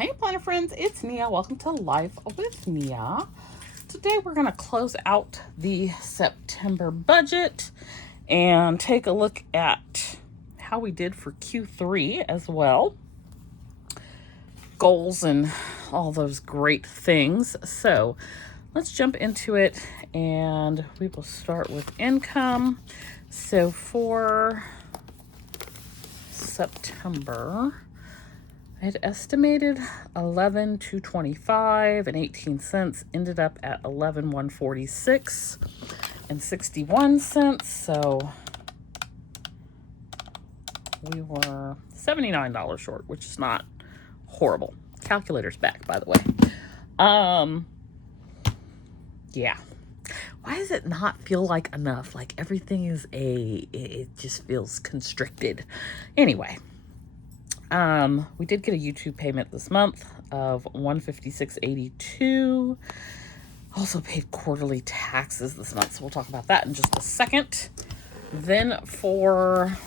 Hey planner friends, it's Nia. Welcome to Life with Nia. Today we're going to close out the September budget and take a look at how we did for Q3 as well. Goals and all those great things. So let's jump into it and we will start with income. So for September, I had estimated $11,225 and 18 cents, ended up at $11,146 and 61 cents. So we were $79 short, which is not horrible. Calculator's back, by the way. Yeah. Why does it not feel like enough? Like everything is it just feels constricted. Anyway. We did get a YouTube payment this month of $156.82. Also paid quarterly taxes this month, so we'll talk about that in just a second. Then for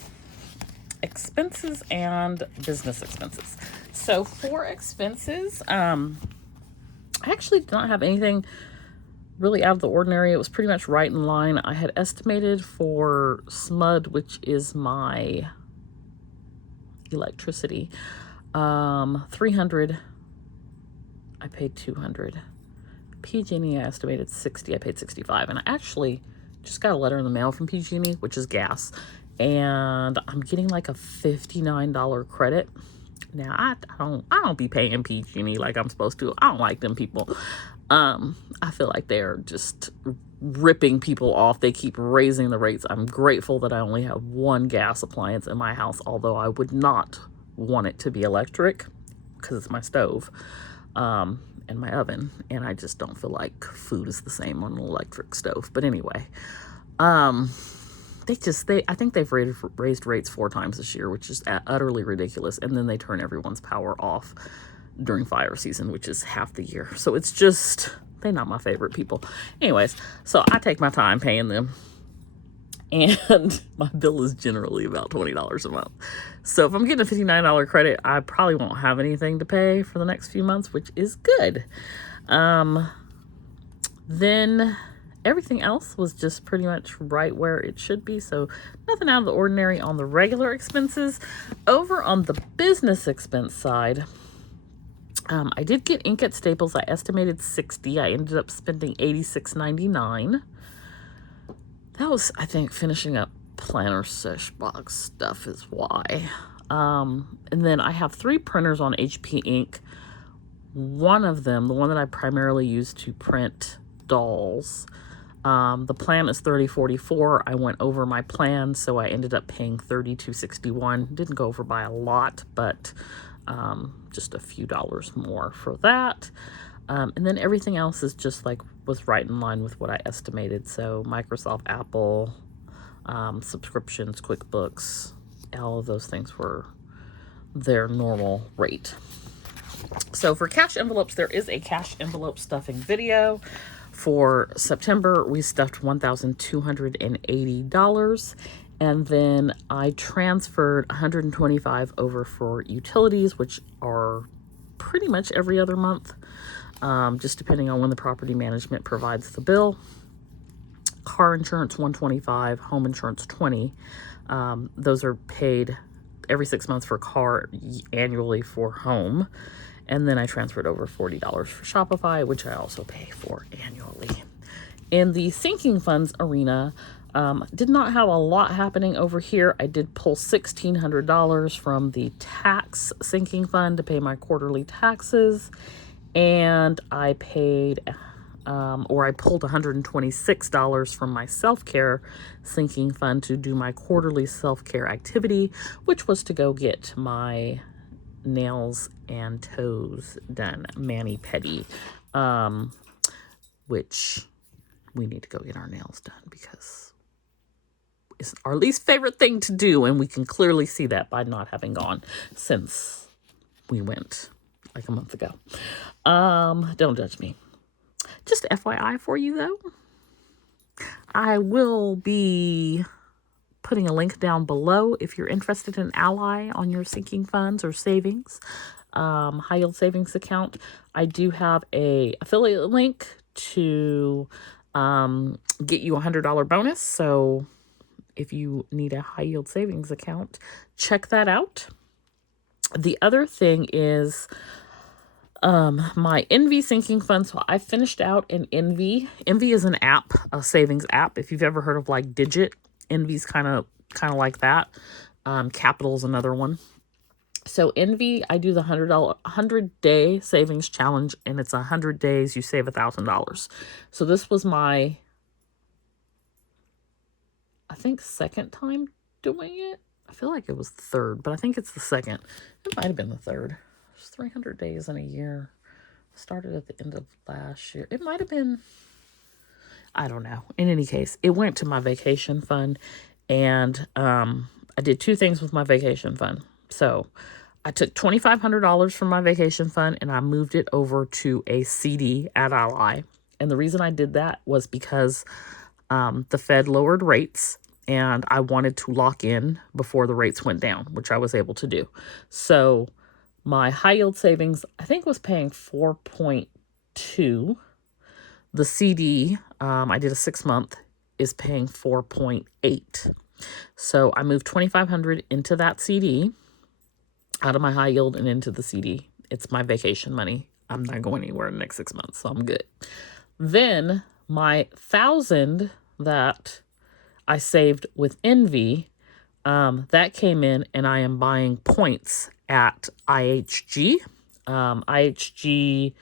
expenses and business expenses. So for expenses, I actually did not have anything really out of the ordinary. It was pretty much right in line. I had estimated for SMUD, which is my electricity, 300. I paid 200. PG&E I estimated 60. I paid 65, and I actually just got a letter in the mail from PG&E, which is gas, and I'm getting like a $59 credit. Now I don't be paying PG&E like I'm supposed to. I don't like them people. I feel like they're just ripping people off. They keep raising the rates. I'm grateful that I only have one gas appliance in my house, although I would not want it to be electric because it's my stove and my oven, and I just don't feel like food is the same on an electric stove. But anyway, I think they've raised rates 4 times this year, which is utterly ridiculous, and then they turn everyone's power off during fire season, which is half the year. So it's just, they're not my favorite people. Anyways, so I take my time paying them, and my bill is generally about $20 a month. So if I'm getting a $59 credit, I probably won't have anything to pay for the next few months, which is good. Then everything else was just pretty much right where it should be. So nothing out of the ordinary on the regular expenses. Over on the business expense side, I did get ink at Staples. I estimated 60. I ended up spending $86.99. That was, I think, finishing up planner sesh box stuff is why. And then I have 3 printers on HP ink. One of them, the one that I primarily use to print dolls, the plan is $30.44. I went over my plan, so I ended up paying $32.61. Didn't go over by a lot, but just a few dollars more for that. And then everything else is just like was right in line with what I estimated. So Microsoft, Apple, subscriptions, QuickBooks, all of those things were their normal rate. So for cash envelopes, there is a cash envelope stuffing video. For September, we stuffed $1,280. And then I transferred $125 over for utilities, which are pretty much every other month, just depending on when the property management provides the bill. Car insurance, $125, home insurance, $20. Those are paid every 6 months for car, annually for home. And then I transferred over $40 for Shopify, which I also pay for annually. In the sinking funds arena, did not have a lot happening over here. I did pull $1,600 from the tax sinking fund to pay my quarterly taxes. And I paid, I pulled $126 from my self-care sinking fund to do my quarterly self-care activity, which was to go get my nails and toes done, mani-pedi, which we need to go get our nails done because it's our least favorite thing to do, and we can clearly see that by not having gone since we went like a month ago. Don't judge me. Just FYI for you though, I will be putting a link down below if you're interested in Ally on your sinking funds or savings. high yield savings account, I do have a affiliate link to get you $100 bonus. So if you need a high yield savings account, check that out. The other thing is my Envy sinking fund. So I finished out an Envy. Envy is an app, a savings app. If you've ever heard of like Digit, Envy's kind of like that. Capital's another one. So Envy, I do the $100-day savings challenge, and it's 100 days you save $1,000. So this was my, I think, second time doing it. I feel like it was the third, but I think it's the second. It might have been the third. There's 300 days in a year. Started at the end of last year. It might have been, I don't know. In any case, it went to my vacation fund, and I did two things with my vacation fund. So I took $2,500 from my vacation fund and I moved it over to a CD at Ally. And the reason I did that was because the Fed lowered rates and I wanted to lock in before the rates went down, which I was able to do. So my high yield savings, I think, was paying 4.2. The CD, I did a 6-month, is paying 4.8. So I moved $2,500 into that CD, out of my high yield and into the CD. It's my vacation money. I'm not going anywhere in the next 6 months, so I'm good. Then my 1,000 that I saved with Envy, that came in, and I am buying points at IHG. IHG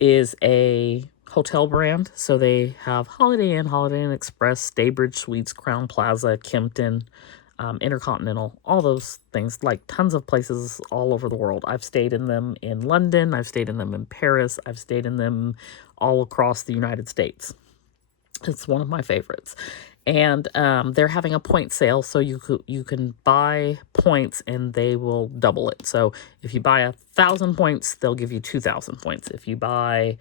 is a hotel brand, so they have Holiday Inn, Holiday Inn Express, Staybridge Suites, Crown Plaza, Kimpton, Intercontinental, all those things, like tons of places all over the world. I've stayed in them in London, I've stayed in them in Paris, I've stayed in them all across the United States. It's one of my favorites. And they're having a point sale, so you can buy points and they will double it. So if you buy 1,000 points, they'll give you 2,000 points. If you buy,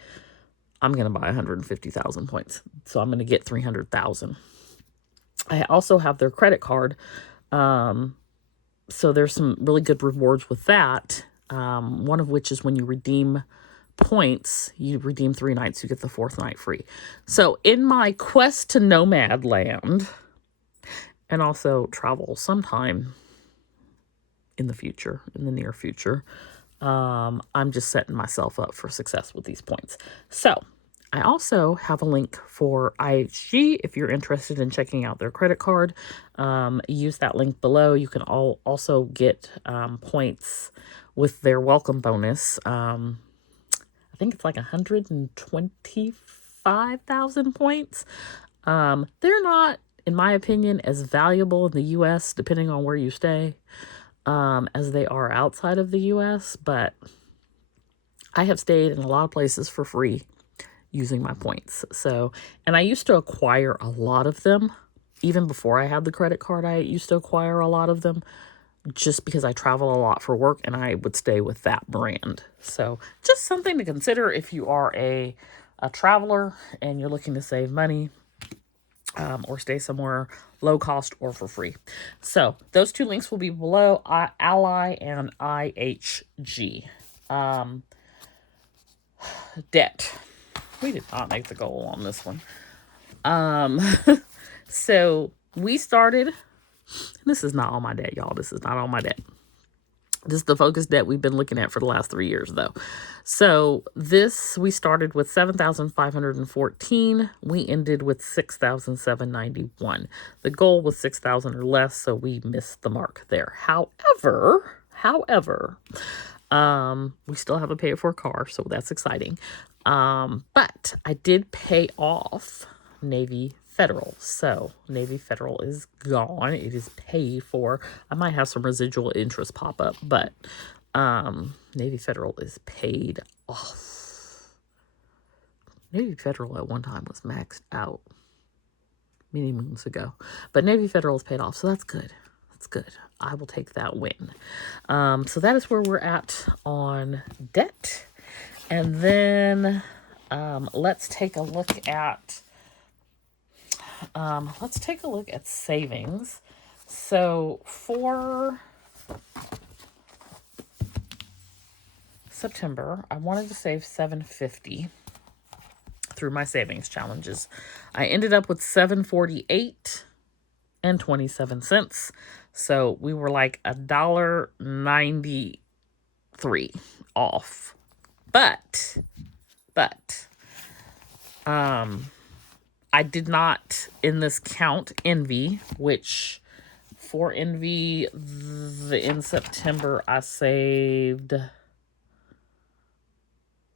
I'm going to buy 150,000 points, so I'm going to get 300,000. I also have their credit card, so there's some really good rewards with that. One of which is when you redeem points, you redeem 3 nights, you get the 4th night free. So in my quest to nomad land, and also travel sometime in the future, in the near future, I'm just setting myself up for success with these points. So I also have a link for IHG if you're interested in checking out their credit card. Use that link below. You can also get points with their welcome bonus. I think it's like 125,000 points. They're not, in my opinion, as valuable in the U.S., depending on where you stay, as they are outside of the U.S., but I have stayed in a lot of places for free using my points. So, and I used to acquire a lot of them. Even before I had the credit card, I used to acquire a lot of them just because I travel a lot for work and I would stay with that brand. So just something to consider if you are a traveler and you're looking to save money, or stay somewhere low cost or for free. So those two links will be below, Ally and IHG. Debt. We did not make the goal on this one. So we started, this is not all my debt, y'all. This is not all my debt. This is the focus debt we've been looking at for the last 3 years, though. So we started with $7,514. We ended with $6,791. The goal was $6,000 or less, so we missed the mark there. However, we still have a pay it for a car, so that's exciting. But I did pay off Navy Federal. So Navy Federal is gone. It is paid for. I might have some residual interest pop up, but Navy Federal is paid off. Navy Federal at one time was maxed out many moons ago, but Navy Federal is paid off, so that's good. That's good. I will take that win. So that is where we're at on debt. And then let's take a look at savings. So September, I wanted to save $7.50 through my savings challenges. I ended up with $7.48.27. So we were like $1.93 off. But I did not in this count Envy, which for Envy in September I saved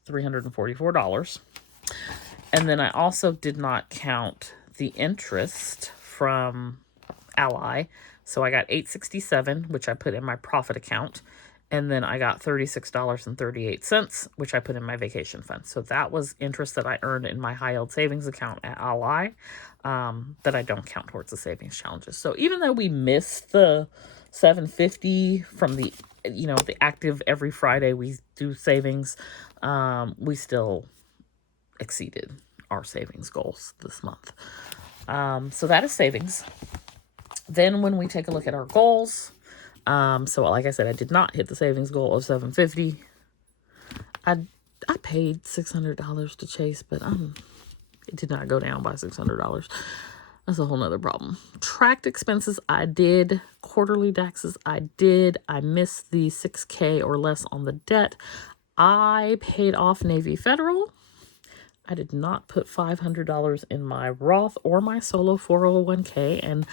$344. And then I also did not count the interest from Ally. So I got $867, which I put in my profit account. And then I got $36.38, which I put in my vacation fund. So that was interest that I earned in my high yield savings account at Ally that I don't count towards the savings challenges. So even though we missed the $7.50 from the, the active every Friday we do savings, we still exceeded our savings goals this month. So that is savings. Then when we take a look at our goals, so like I said, I did not hit the savings goal of $750. I paid $600 to Chase, but it did not go down by $600. That's a whole nother problem. Tracked expenses, I did. Quarterly taxes, I did. I missed the $6K or less on the debt. I paid off Navy Federal. I did not put $500 in my Roth or my solo 401k, and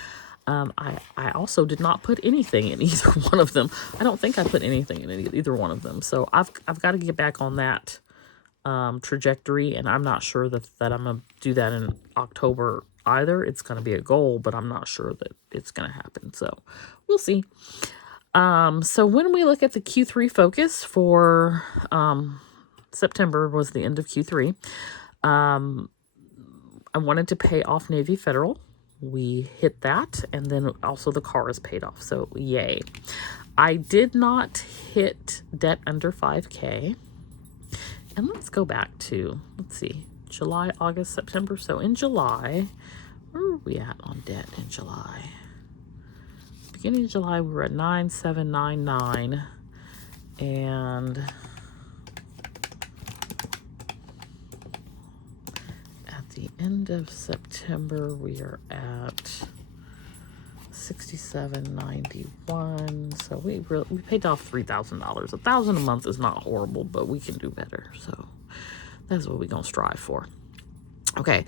I also did not put anything in either one of them. I don't think I put anything in either one of them. So I've got to get back on that trajectory, and I'm not sure that I'm going to do that in October either. It's going to be a goal, but I'm not sure that it's going to happen. So we'll see. So when we look at the Q3 focus for September was the end of Q3. I wanted to pay off Navy Federal. We hit that, and then also the car is paid off, so yay. I did not hit debt under 5K. And let's go back to, let's see, July, August, September. So in July, where were we at on debt in July? Beginning of July, we were at 9,799, and at the end of September, we are at 6791. So we paid off $3,000. $1,000 a month is not horrible, but we can do better. So that's what we're gonna strive for. Okay,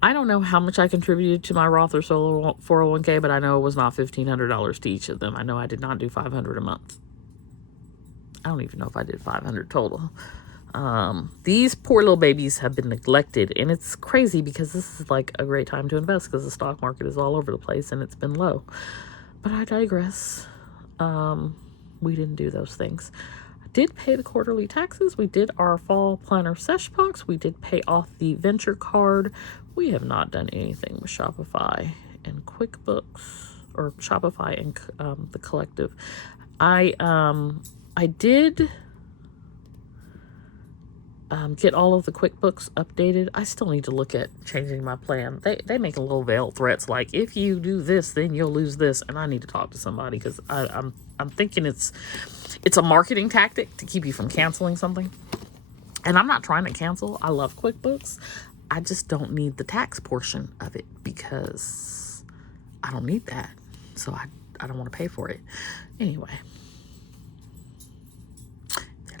I don't know how much I contributed to my Roth or solo 401k, but I know it was not $1,500 to each of them. I know I did not do $500 a month. I don't even know if I did $500 total. These poor little babies have been neglected, and it's crazy because this is like a great time to invest because the stock market is all over the place and it's been low. But I digress. We didn't do those things. I did pay the quarterly taxes. We did our fall planner sesh box. We did pay off the venture card. We have not done anything with Shopify and QuickBooks, or Shopify and the collective. I did get all of the QuickBooks updated. I still need to look at changing my plan. They make a little veiled threats like, if you do this, then you'll lose this. And I need to talk to somebody because I'm thinking it's a marketing tactic to keep you from canceling something. And I'm not trying to cancel. I love QuickBooks. I just don't need the tax portion of it because I don't need that. So I don't want to pay for it. Anyway.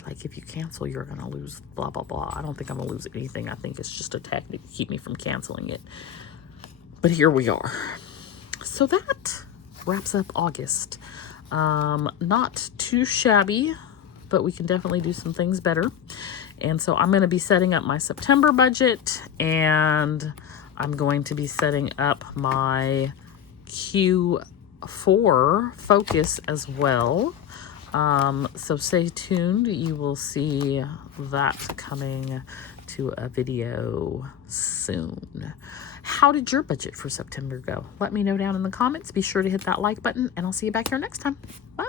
Like, if you cancel, you're going to lose blah, blah, blah. I don't think I'm going to lose anything. I think it's just a tactic to keep me from canceling it. But here we are. So that wraps up August. Not too shabby, but we can definitely do some things better. And so I'm going to be setting up my September budget, and I'm going to be setting up my Q4 focus as well. So stay tuned. You will see that coming to a video soon. How did your budget for September go? Let me know down in the comments. Be sure to hit that like button, and I'll see you back here next time. Bye.